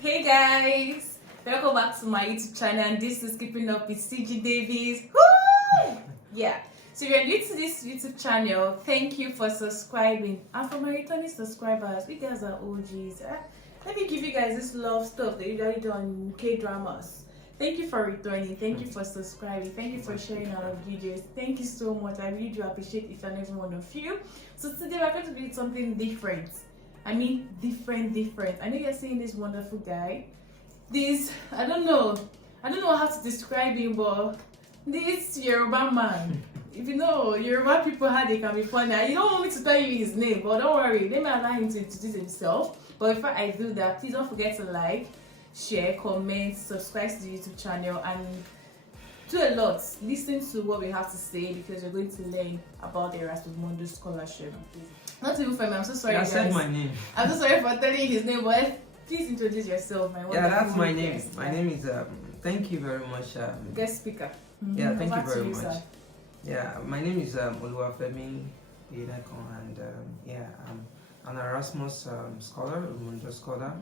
Hey guys, welcome back to my YouTube channel, and this is Keeping Up with CG Davies. Woo! Yeah, so if you're new to this YouTube channel, thank you for subscribing. And for my returning subscribers, you guys are OGs. Let me give you guys this love stuff that you usually do on K-dramas. Thank you for returning, thank you for subscribing, thank you for sharing our videos. Thank you so much. I really do appreciate each and every one of you. So today we're going to do something different. I mean, different. I know you're seeing this wonderful guy. I don't know how to describe him, but this Yoruba man. If you know Yoruba people, how they can be funny. You don't want me to tell you his name, but don't worry, let me allow him to introduce himself. But before I do that, please don't forget to like, share, comment, subscribe to the YouTube channel, and do a lot. Listen to what we have to say, because you're going to learn about the Erasmus Mundus scholarship. Not even for me, I'm so sorry. I guys. said my name. I'm so sorry for telling you his name, but please introduce yourself. Yeah, that's my name. My name is. Thank you very much. Guest speaker. Yeah, thank you very much. Sir. Yeah, my name is OLUWAFEMI OYENEKAN, and I'm an Erasmus Scholar, Mundus Scholar,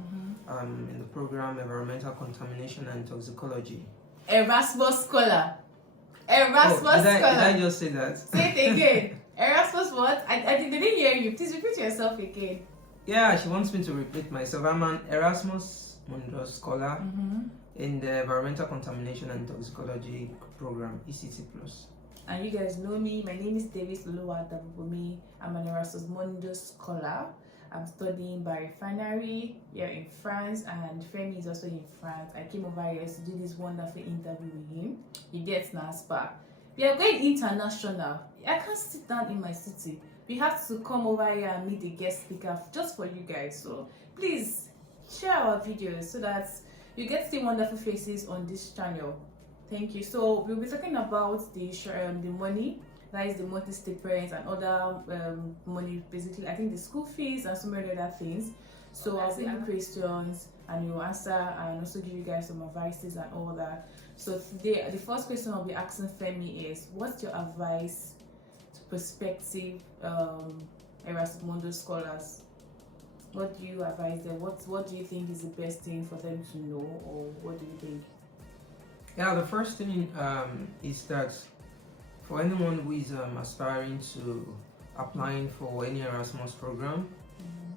in the program Environmental Contamination and Toxicology. Erasmus Scholar. Erasmus Scholar. Did I just say that? Say it again. Erasmus what? I didn't hear you. Please repeat yourself again. Yeah, she wants me to repeat myself. I'm an Erasmus Mundus Scholar in the Environmental Contamination and Toxicology program, ECT+. And you guys know me. My name is Davies Oluwadabobomi. I'm an Erasmus Mundus Scholar. I'm studying Biorefinery here in France, and Femi is also in France. I came over here to do this wonderful interview with him. He gets NASPA. We are going international. I can't sit down in my city. We have to come over here and meet the guest speaker just for you guys. So please share our videos so that you get to see wonderful faces on this channel. Thank you. So we'll be talking about the money, that is the monthly stipends and other money, basically I think the school fees and so many other things. So I'll bring you questions and you'll answer, and also give you guys some advices and all that. So today the first question I'll be asking Femi is, what's your advice to prospective Erasmus Mundus scholars? What do you advise them? What do you think is the best thing for them to know, or what do you think? Yeah, the first thing is that for anyone who is aspiring to applying for any Erasmus program,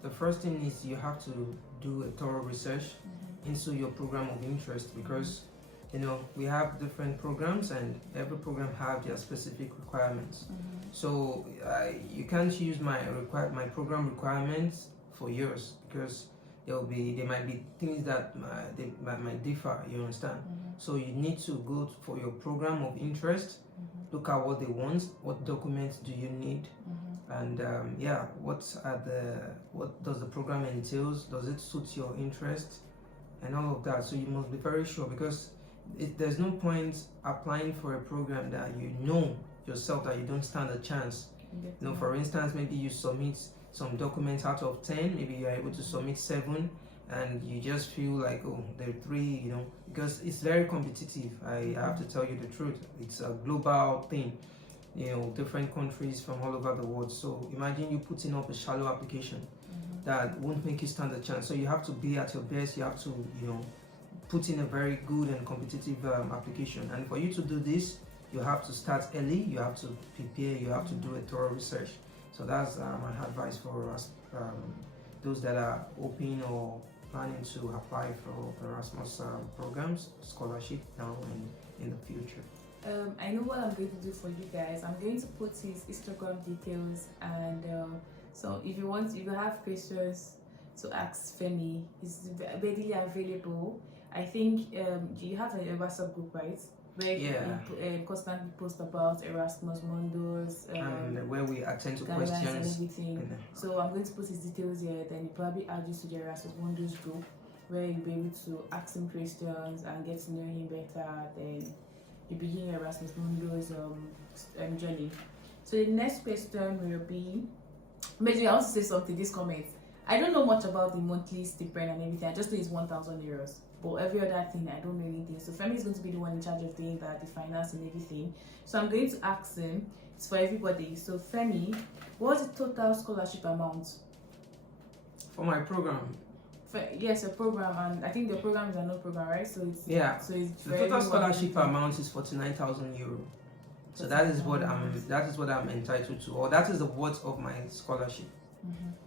the first thing is you have to do a thorough research into your program of interest, because we have different programs and every program have their specific requirements. So you can't use my program requirements for yours, because there might be things that might differ, you understand? So you need to go for your program of interest, look at what they want, what documents do you need, and what does the program entails, does it suit your interest, and all of that. So you must be very sure, because there's no point applying for a program that you know yourself that you don't stand a chance. For instance, maybe you submit some documents out of 10, maybe you're able to submit 7, and you just feel like, oh, there are 3, because it's very competitive. I have to tell you the truth. It's a global thing, different countries from all over the world. So imagine you putting up a shallow application that won't make you stand a chance. So you have to be at your best. You have to, put in a very good and competitive application. And for you to do this, you have to start early. You have to prepare. You have to do a thorough research. So that's my advice for us, those that are open or planning to apply for Erasmus programs, scholarship now and in the future. I know what I'm going to do for you guys. I'm going to put his Instagram details, and so if you have questions to ask Femi, he's readily available. I think you have a WhatsApp group, right? Where you constantly post about Erasmus Mundus and where we attend to questions questions and everything. So I'm going to put his details here. Then you probably add you to the Erasmus Mundus group, where you'll be able to ask him questions and get to know him better. Then you begin your Erasmus Mundus journey. So the next question will be, maybe I want to say something. This comment, I don't know much about the monthly stipend and everything. I just know it's 1,000 euros. But every other thing, I don't know anything. So Femi is going to be the one in charge of doing that, the finance and everything. So I'm going to ask him. It's for everybody. So Femi, what's the total scholarship amount? for my program? Yes, a program, and I think the program is a no program, right? So it's So it's the total scholarship amount is 49,000 euro. So that is what I'm entitled to, or that is the worth of my scholarship.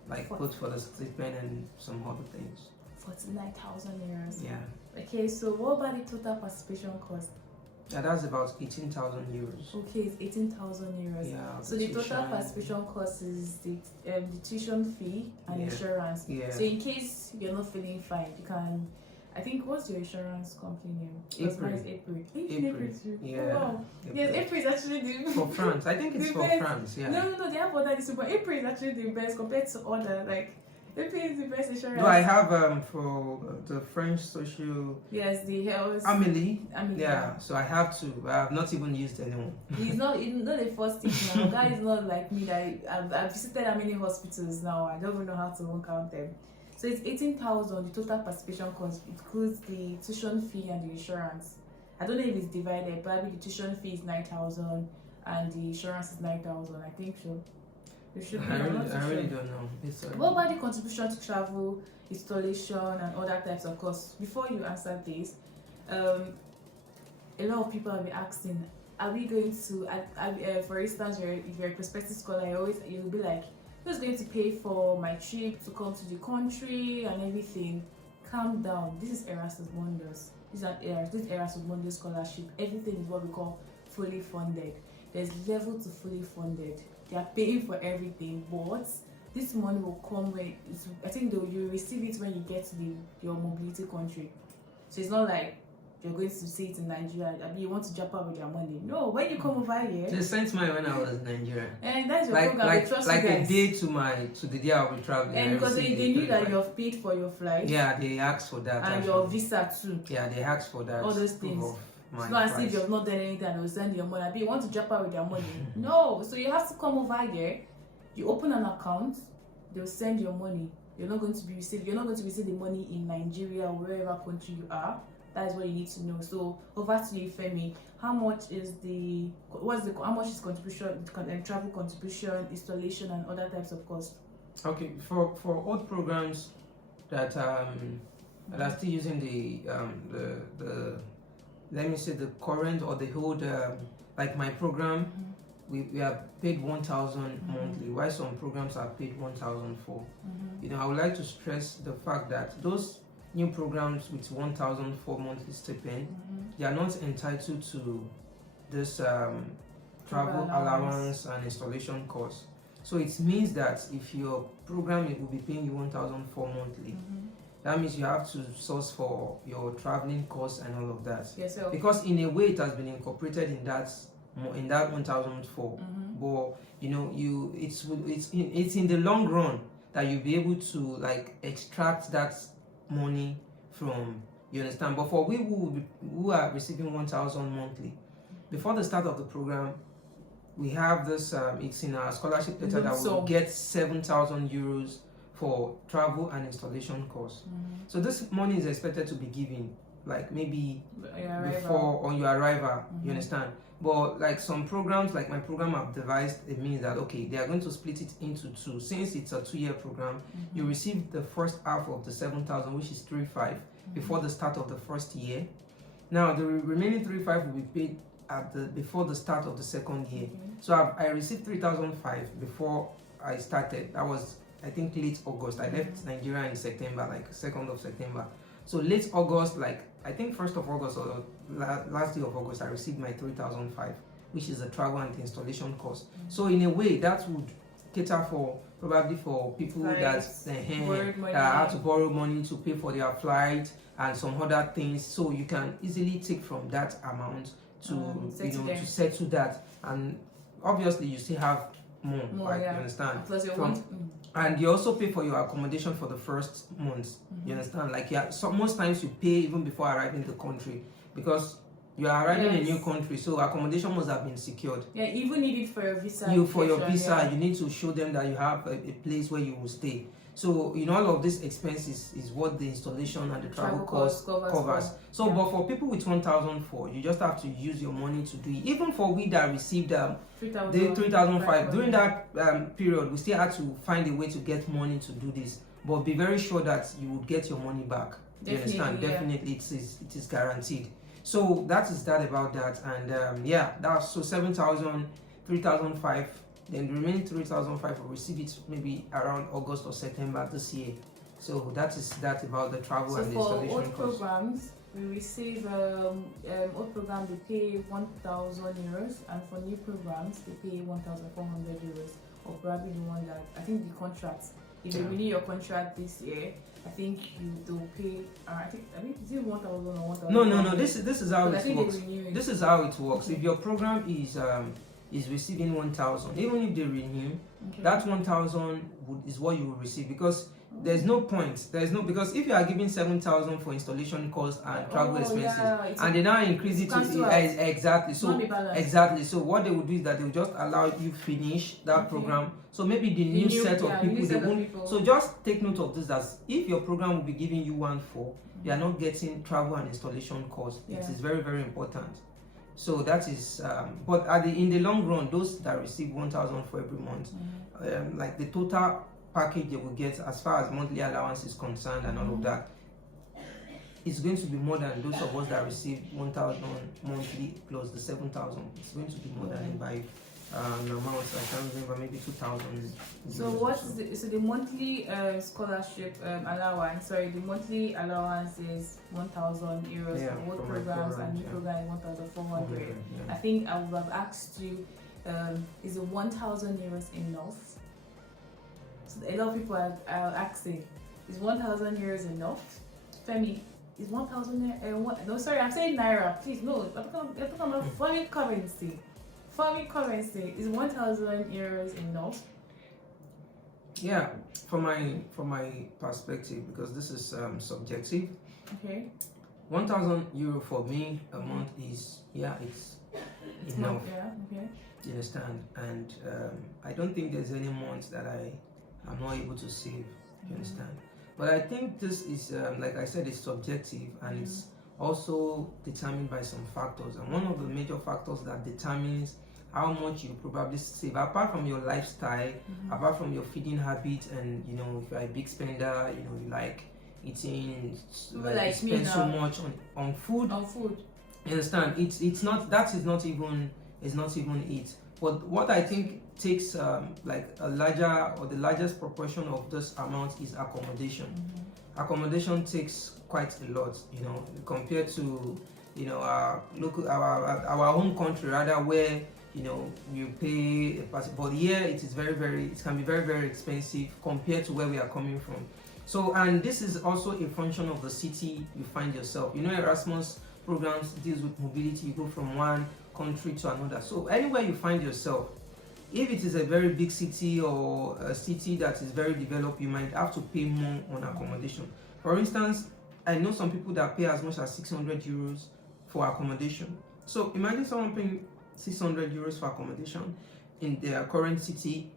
Like both for the stipend and some other things. 49,000 euros. Yeah. Okay, so what about the total participation cost? Yeah, that's about 18,000 euros. Okay, it's 18,000 euros. Yeah. So the total participation cost is the tuition fee and insurance. Yeah. So in case you're not feeling fine, you can. I think, what's your insurance company name? April. April. Yeah. Oh, wow. April. Yes, April is actually the for France. I think it's the for best. France. Yeah. No, they have other discipline, but April is actually the best compared to other. Like, April is the best insurance. No, I have for the French social. Yes, the health. Amélie. Amélie. Yeah. So I have to. I have not even used anyone. He's not the first thing now. That is not like me. That I've visited how many hospitals now. I don't even know how to even count them. So it's 18,000. The total participation cost includes the tuition fee and the insurance. I don't know if it's divided. Probably the tuition fee is 9,000 and the insurance is 9,000. I think so. It should be. I really don't know. What about the contribution to travel, installation, and other types of costs? Before you answer this, a lot of people have been asking, are we going to? For instance, if you're a prospective scholar, you'll be like, who's going to pay for my trip to come to the country and everything? Calm down. This is Erasmus Mundus. This is Erasmus Mundus scholarship. Everything is what we call fully funded. There's level to fully funded. They are paying for everything, but this money will come when I think you receive it when you get to your mobility country. So it's not like you're going to see it in Nigeria. I mean, you want to jump out with your money. No, when you come over here. They sent mine when I was in Nigeria. And that's your program. Like a day to the day I'll be traveling. And because they knew that you have paid for your flight. Yeah, they asked for that. And your visa too. Yeah, they asked for that. All those things. It's not as if you have not done anything and they'll send your money. I mean, you want to jump out with your money. No, so you have to come over here. You open an account, they'll send your money. You're not going to receive the money in Nigeria or wherever country you are. That is what you need to know. So over to you, Femi. How much is contribution, travel contribution, installation, and other types of costs? Okay, for old programs that are still using the let me say the current or the old like my program, we are paid 1,000 monthly, while some programs are paid 1,004. You know, I would like to stress the fact that those new programs with 1,004 monthly stipend, they are not entitled to this travel allowance and installation cost. So it means that if your program will be paying you 1,004 monthly, that means you have to source for your traveling costs and all of that. Yes, because in a way it has been incorporated in that 1,004. But you know, it's in the long run that you'll be able to like extract that money from, you understand. But for we who are receiving 1,000 monthly, before the start of the program, we have this it's in our scholarship letter that we will get 7,000 euros for travel and installation costs. So this money is expected to be given like maybe before on your arrival, you understand. But like some programs, like my program I've devised, it means that okay, they are going to split it into two. Since it's a 2-year program, you receive the first half of the 7,000, which is 3,500, before the start of the first year. Now the remaining 3,500 will be paid before the start of the second year. So I received 3,500 before I started. That was, I think, late August. I left Nigeria in September, like 2nd of September. So late August, like I think 1st of August or last day of August, I received my 3,500, which is the travel and the installation cost. So in a way, that would cater for probably for people that have to borrow money to pay for their flight and some other things. So you can easily take from that amount to to settle that, and obviously you still have more like, you understand. Plus and you also pay for your accommodation for the first month. You understand? Like most times you pay even before arriving in the country, because you are arriving in a new country, so accommodation must have been secured. Yeah, even need it for your visa. You need to show them that you have a place where you will stay. So in all of these expenses is what the installation and the travel cost covers. So but for people with 1,004, you just have to use your money to do it. Even for we that received the 3,500 during that period, we still had to find a way to get money to do this. but be very sure that you would get your money back. You understand? Yeah. Definitely, it is guaranteed. So that is that about that, and that's so 7,000, 3,500. Then the remaining 3,500 will receive it maybe around August or September this year. So that is that about the travel and the installation for old cost. programs, we receive old program they pay 1,000 euros, and for new programs they pay 1,400 euros, or probably the one that I think the contracts. If you renew your contract this year, I think they'll pay. I think is it 1,000 or 1,000? No. This is how it works. This is how it works. Okay. If your program is receiving 1,000, even if they renew, that 1,000 is what you will receive, because there's no point. Because if you are giving 7,000 for installation costs and travel expenses, and they now increase it to exactly. So what they will do is that they will just allow you finish that program. So maybe the new set of people they won't. So just take note of this: that if your program will be giving you 1,400, you are not getting travel and installation costs. It is very, very important. So that is, but in the long run, those that receive 1,000 for every month, like the total package they will get as far as monthly allowance is concerned and all of that, is going to be more than those of us that receive 1,000 monthly plus the 7,000. It's going to be more than it by an amount. I can't remember, maybe 2,000. So the monthly scholarship allowance? Sorry, the monthly allowance is 1,000 euros for both programs, and new program is 1,400. I think I would have asked you, is the 1,000 euros enough? So a lot of people are asking, is 1,000 euros enough? Femi, is 1,000 no, sorry, I'm saying naira. Please, no. I'm talking about foreign currency. Foreign currency, is 1,000 euros enough? Yeah, from my perspective, because this is subjective. Okay. 1,000 euro for me a month is it's enough. Yeah. Okay. You understand? And I don't think there's any month that I'm not able to save. You understand? But I think this is like I said, it's subjective, and it's also determined by some factors. And one of the major factors that determines how much you probably save, apart from your lifestyle, apart from your feeding habits, and if you're a big spender, you like eating, like you spend so much on food. You understand? It's not, that is not even it. But what I think takes like a larger, or the largest proportion of this amount is accommodation. Accommodation takes quite a lot, compared to our home country rather, where you pay a person. But here it can be very, very expensive compared to where we are coming from. So, and this is also a function of the city you find yourself. Erasmus programs deals with mobility. You go from one country to another. So anywhere you find yourself, if it is a very big city or a city that is very developed, you might have to pay more on accommodation. For instance, I know some people that pay as much as 600 euros for accommodation. So imagine someone paying 600 euros for accommodation in their current city,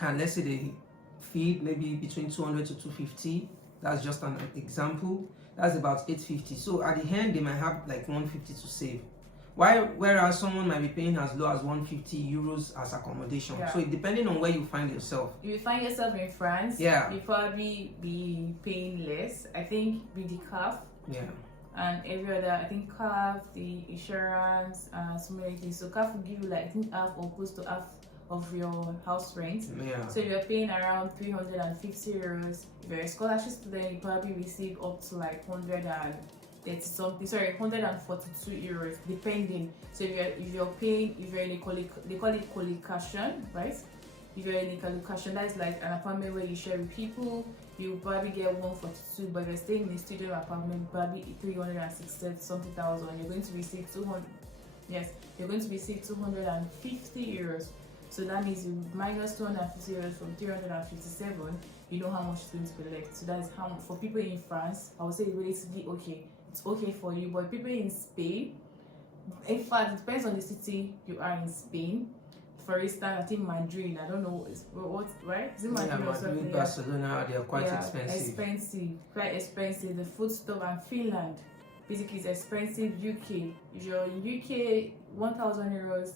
and let's say they feed maybe between 200 to 250. That's just an example. That's about 850. So at the end, they might have like 150 to save. Whereas someone might be paying as low as 150 euros as accommodation. So depending on where you find yourself. If you find yourself in France, you probably be paying less. I think with the CAF. And every other, I think CAF, the insurance, so many things. So CAF will give you like, I think, half or close to half of your house rent. So if you're paying around 350 euros, if you're a scholarship student, you probably receive up to like 142 euros, depending. So if you're in a they call it colocation, right? If you're in a colocation, that's like an apartment where you share with people, you probably get 142. But if you're staying in a studio apartment, probably 360 something thousand, you're going to receive 200. Yes, you're going to receive 250 euros. So that means you minus 250 euros from 357. You know how much it's going to be left. So that's how, for people in France, I would say it's relatively okay. It's okay for you. But people in Spain, in fact, it depends on the city you are in Spain. For instance, I think Madrid, I don't know what, right? Is it Madrid or something? Madrid, Barcelona, they are quite expensive. Quite expensive. The food stuff, and Finland, basically it's expensive. UK, if you're in UK, 1,000 euros.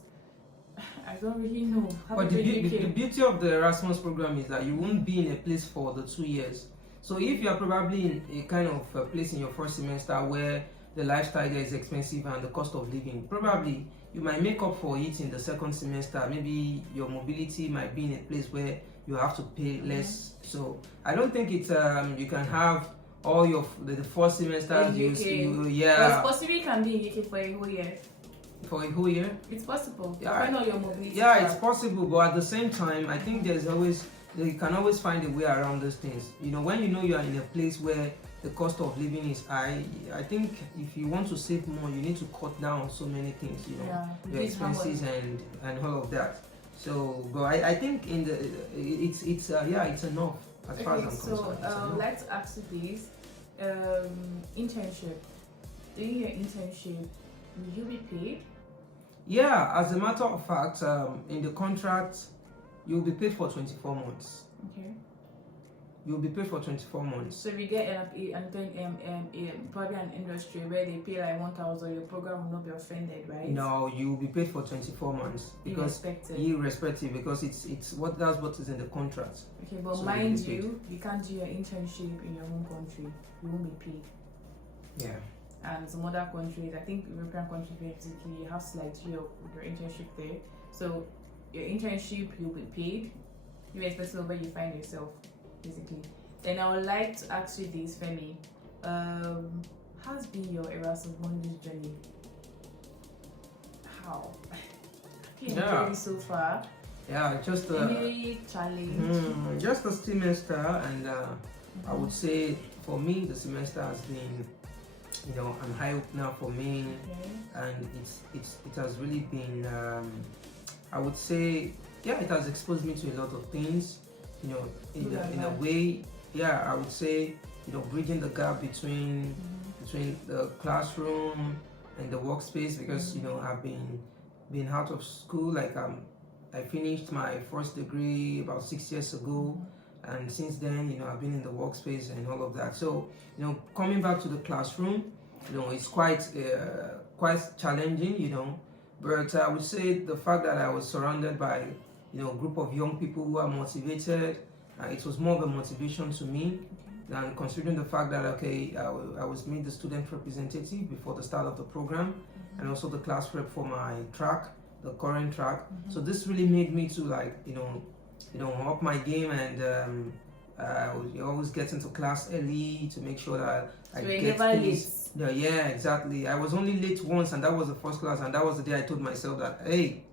I don't really know. But the beauty of the Erasmus program is that you won't be in a place for the 2 years. So if you are probably in a kind of place in your first semester where the lifestyle there is expensive and the cost of living, probably you might make up for it in the second semester. Maybe your mobility might be in a place where you have to pay less. So I don't think it's you can have all your the first semester In UK. But it's possible you can be in UK for a whole year. For a whole year. It's possible. Yeah. Depending on your mobility. Yeah, it's possible, but at the same time, I think you can always find a way around those things. When you are in a place where the cost of living is high, I think if you want to save more, you need to cut down on so many things, your expenses and all of that. So, but I think it's enough as far as I'm concerned. So, let's ask you this: internship. Doing your internship, will you be paid? Yeah, as a matter of fact, in the contract, you'll be paid for 24 months. Okay. You'll be paid for 24 months. So if you get probably an industry where they pay like 1,000, your program will not be offended, right? No, you'll be paid for 24 months irrespective, because that's what is in the contract. Okay, but so mind you can't do your internship in your home country. You won't be paid. Yeah. And some other countries, I think European countries, basically you have to like do your internship there. So your internship, you'll be paid, irrespective of where you find yourself, basically. Then I would like to ask you this, Femi. How's been your Erasmus Mundus journey? How? Have you enjoyed it so far? Yeah, just any challenge? Just a semester, and I would say for me the semester has been, an eye opener for me, and it has really been. I would say, it has exposed me to a lot of things, in a way. Yeah, I would say, bridging the gap between the classroom and the workspace, because I've been out of school. Like I finished my first degree about 6 years ago, and since then, I've been in the workspace and all of that. So, coming back to the classroom, it's quite challenging, but I would say the fact that I was surrounded by, a group of young people who are motivated, it was more of a motivation to me. And considering the fact that, I was made the student representative before the start of the program, and also the class rep for my track, the current track. So this really made me to up my game, and you always get into class early to make sure that I get things. Yeah, exactly. I was only late once, and that was the first class, and that was the day I told myself that, hey,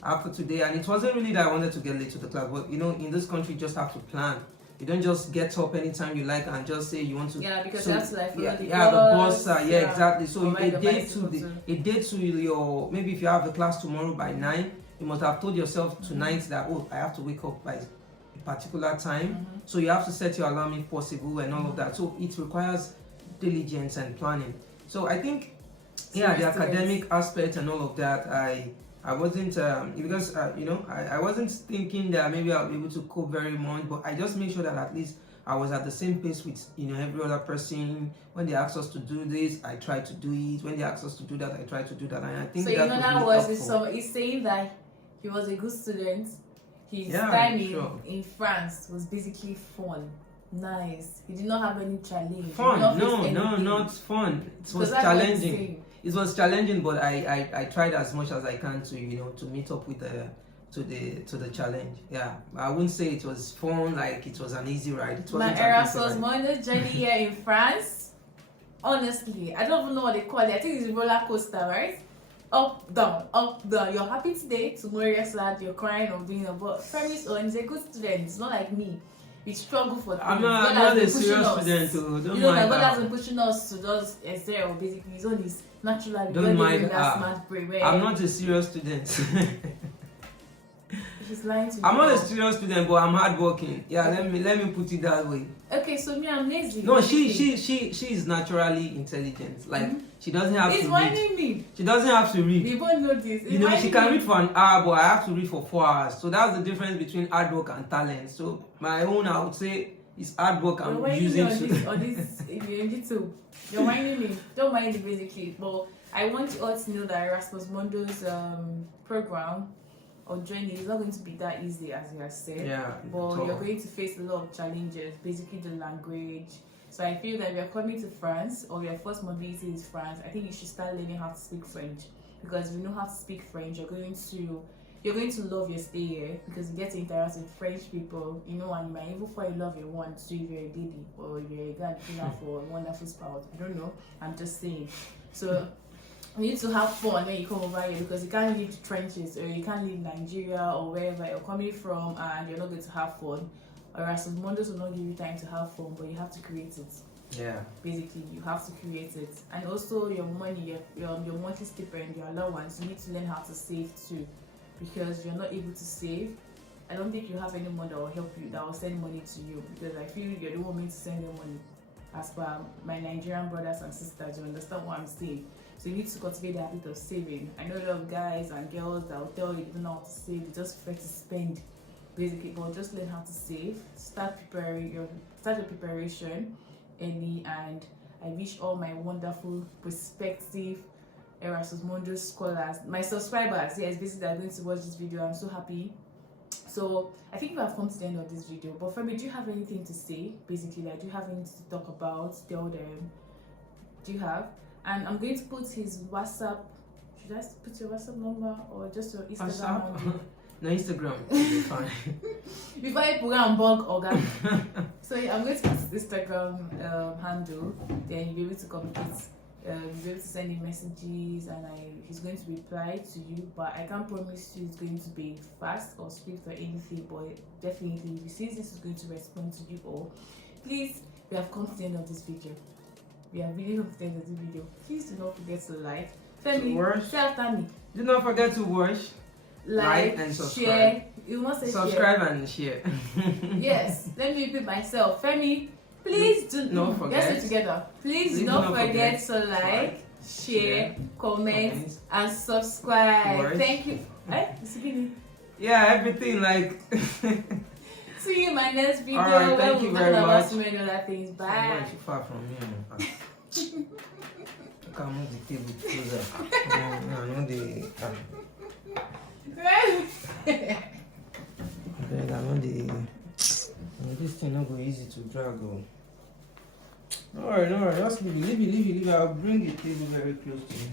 after today, and it wasn't really that I wanted to get late to the class, but in this country you just have to plan. You don't just get up anytime you like and just say you want to. Yeah, because that's like the bus. Yeah, exactly. So a day to your, maybe if you have a class tomorrow by 9, you must have told yourself tonight that, I have to wake up by a particular time. So you have to set your alarm if possible and all of that. So it requires diligence and planning. So I think, the academic aspect and all of that, I wasn't because I wasn't thinking that maybe I'll be able to cope very much, but I just made sure that at least I was at the same pace with every other person. When they asked us to do this, I tried to do it. When they asked us to do that, I tried to do that. And I think he's saying that he was a good student. His time in France was basically fun. Nice. He did not have any challenge. Fun? No, not fun. It was challenging. It was challenging, but I tried as much as I can to meet up with the challenge. Yeah, I wouldn't say it was fun, like it was an easy ride. It wasn't. My Erasmus Mundus journey here in France, honestly, I don't even know what they call it. I think it's a roller coaster, right? Up, down, up, down. You're happy today, tomorrow you're sad, you're crying or doing a but Femi's on is a good student. It's not like me. We struggle for things. I'm not a serious student too. Don't mind God has been pushing us to just excel. Basically, it's on this naturally. Don't mind. I'm not a serious student. She's lying to you. I'm not a serious student, but I'm hardworking. Yeah, let me put it that way. Okay, so me, I'm lazy. No, she is naturally intelligent. Like she doesn't have to read. Me. She doesn't have to read. We both know this. She can read for an hour, but I have to read for 4 hours. So that's the difference between hard work and talent. So my own, I would say, is hard work I'm using. On this, if you're in YouTube, you're minding me. Don't mind it basically. But I want you all to know that Erasmus Mundus program or joining, it's not going to be that easy as you have said. Yeah. But you're going to face a lot of challenges, basically the language. So I feel that if you're coming to France or your first mobility is France, I think you should start learning how to speak French, because if you know how to speak French, you're going to love your stay here, because you get to interact with French people, and you might even fall in love with one too if you're a lady, or if you're a guy looking out for a wonderful spouse. I don't know. I'm just saying. So you need to have fun when you come over here, because you can't leave the trenches, or you can't leave Nigeria or wherever you're coming from and you're not going to have fun. Erasmus Mundus will not give you time to have fun, but you have to create it. Yeah. Basically, you have to create it. And also your money, your monthly stipend, your allowance, you need to learn how to save too. Because you're not able to save, I don't think you have anyone that will help you, that will send money to you. Because I feel you're the one meant to send them money. As per my Nigerian brothers and sisters, you understand what I'm saying? So you need to cultivate the habit of saving. I know a lot of guys and girls that will tell you they don't know how to save, they just prefer to spend. Basically, but just learn how to save. Start your preparation early, and I wish all my wonderful prospective Erasmus Mundus scholars, my subscribers, yes, basically they're going to watch this video. I'm so happy. So I think we have come to the end of this video. But Femi, do you have anything to say? Basically, like, do you have anything to talk about? Tell them. Do you have? And I'm going to put his WhatsApp. Should I put your WhatsApp number or just your Instagram number? No, Instagram will be fine. Before I put on bulk organ. So yeah, I'm going to put his Instagram handle. Then you'll be able to communicate. You'll be able to send him messages, and he's going to reply to you. But I can't promise you it's going to be fast or swift or anything. But definitely, if he sees this, is going to respond to you all. Please, we have come to the end of this video. We have really come to the end of this video. Please do not forget to like. Femi, say after me. Do not forget to watch, like and subscribe. Share. You must say subscribe share. And share. Yes, let me repeat myself. Femi, please do not forget. Let's say together. Please do not forget to like, share, comment, and subscribe. Thank you. Yeah, everything like. See you in my next video. Alright, thank you very much. So many other things. Bye. So far from me. Come on, the table closer. No, this thing not go easy to drag. No worry, just leave it. I'll bring the table very close to you.